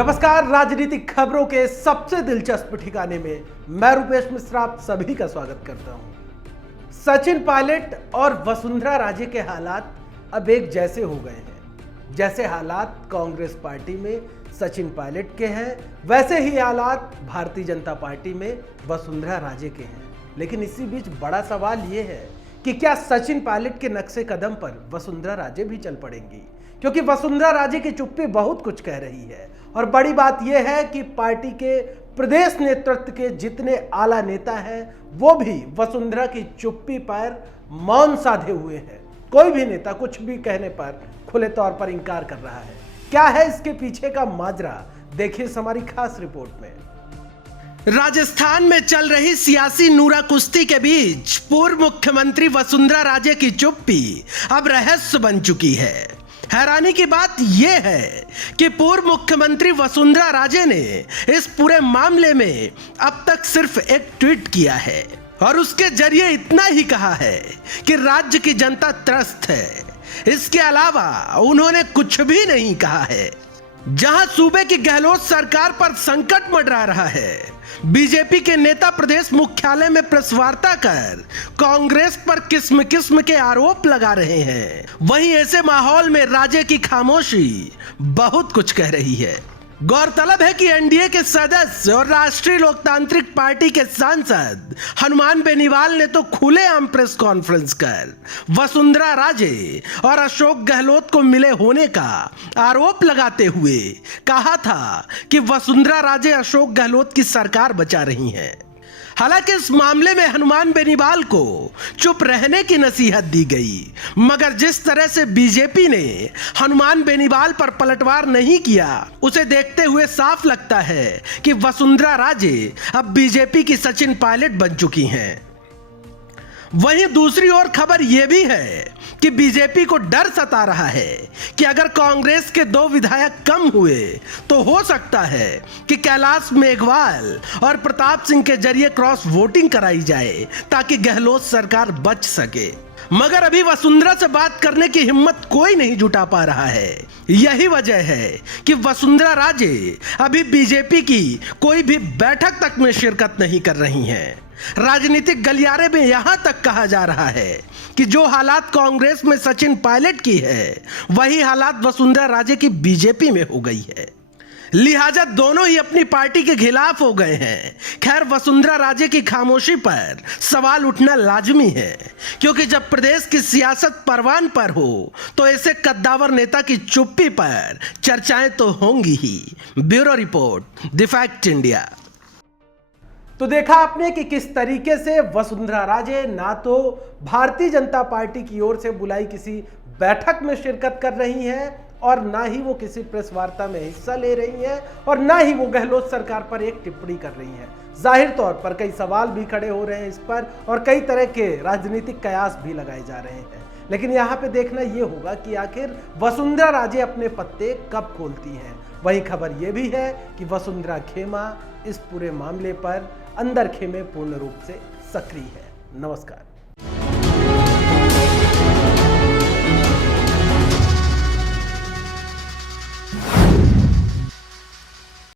नमस्कार, राजनीतिक खबरों के सबसे दिलचस्प ठिकाने में मैं रूपेश मिश्रा आप सभी का स्वागत करता हूं। सचिन पायलट और वसुंधरा राजे के हालात अब एक जैसे हो गए हैं। जैसे हालात कांग्रेस पार्टी में सचिन पायलट के हैं, वैसे ही हालात भारतीय जनता पार्टी में वसुंधरा राजे के हैं। लेकिन इसी बीच बड़ा सवाल यह है कि क्या सचिन पायलट के नक्शे कदम पर वसुंधरा राजे भी चल पड़ेंगी, क्योंकि वसुंधरा राजे की चुप्पी बहुत कुछ कह रही है। और बड़ी बात यह है कि पार्टी के प्रदेश नेतृत्व के जितने आला नेता हैं वो भी वसुंधरा की चुप्पी पर मौन साधे हुए हैं। कोई भी नेता कुछ भी कहने पर खुले तौर पर इंकार कर रहा है। क्या है इसके पीछे का माजरा, देखिए इस हमारी खास रिपोर्ट में। राजस्थान में चल रही सियासी नूरा कुश्ती के बीच पूर्व मुख्यमंत्री वसुंधरा राजे की चुप्पी अब रहस्य बन चुकी है। हैरानी की बात यह है कि पूर्व मुख्यमंत्री वसुंधरा राजे ने इस पूरे मामले में अब तक सिर्फ एक ट्वीट किया है और उसके जरिए इतना ही कहा है कि राज्य की जनता त्रस्त है। इसके अलावा उन्होंने कुछ भी नहीं कहा है। जहां सूबे की गहलोत सरकार पर संकट मंडरा रहा है, बीजेपी के नेता प्रदेश मुख्यालय में प्रेस वार्ता कर कांग्रेस पर किस्म किस्म के आरोप लगा रहे हैं, वहीं ऐसे माहौल में राजे की खामोशी बहुत कुछ कह रही है। गौरतलब है कि एनडीए के सदस्य और राष्ट्रीय लोकतांत्रिक पार्टी के सांसद हनुमान बेनीवाल ने तो खुलेआम प्रेस कॉन्फ्रेंस कर वसुंधरा राजे और अशोक गहलोत को मिले होने का आरोप लगाते हुए कहा था कि वसुंधरा राजे अशोक गहलोत की सरकार बचा रही हैं। हालांकि इस मामले में हनुमान बेनीवाल को चुप रहने की नसीहत दी गई, मगर जिस तरह से बीजेपी ने हनुमान बेनीवाल पर पलटवार नहीं किया, उसे देखते हुए साफ लगता है कि वसुंधरा राजे अब बीजेपी की सचिन पायलट बन चुकी हैं। वहीं दूसरी ओर खबर यह भी है कि बीजेपी को डर सता रहा है कि अगर कांग्रेस के 2 विधायक कम हुए तो हो सकता है कि कैलाश मेघवाल और प्रताप सिंह के जरिए क्रॉस वोटिंग कराई जाए ताकि गहलोत सरकार बच सके। मगर अभी वसुंधरा से बात करने की हिम्मत कोई नहीं जुटा पा रहा है। यही वजह है कि वसुंधरा राजे अभी बीजेपी की कोई भी बैठक तक में शिरकत नहीं कर रही हैं। राजनीतिक गलियारे में यहां तक कहा जा रहा है कि जो हालात कांग्रेस में सचिन पायलट की है, वही हालात वसुंधरा राजे की बीजेपी में हो गई है। लिहाजा दोनों ही अपनी पार्टी के खिलाफ हो गए हैं। खैर, वसुंधरा राजे की खामोशी पर सवाल उठना लाजमी है, क्योंकि जब प्रदेश की सियासत परवान पर हो तो ऐसे कद्दावर नेता की चुप्पी पर चर्चाएं तो होंगी ही। Bureau report, the fact India. तो देखा आपने कि किस तरीके से वसुंधरा राजे ना तो भारतीय जनता पार्टी की ओर से बुलाई किसी बैठक में शिरकत कर रही हैं और ना ही वो किसी प्रेस वार्ता में हिस्सा ले रही हैं और ना ही वो गहलोत सरकार पर एक टिप्पणी कर रही हैं। जाहिर तौर पर कई सवाल भी खड़े हो रहे हैं इस पर और कई तरह के राजनीतिक कयास भी लगाए जा रहे हैं। लेकिन यहाँ पे देखना ये होगा कि आखिर वसुंधरा राजे अपने पत्ते कब खोलती हैं। वही खबर ये भी है कि वसुंधरा खेमा इस पूरे मामले पर अंदर खेमे पूर्ण रूप से सक्रिय है। नमस्कार।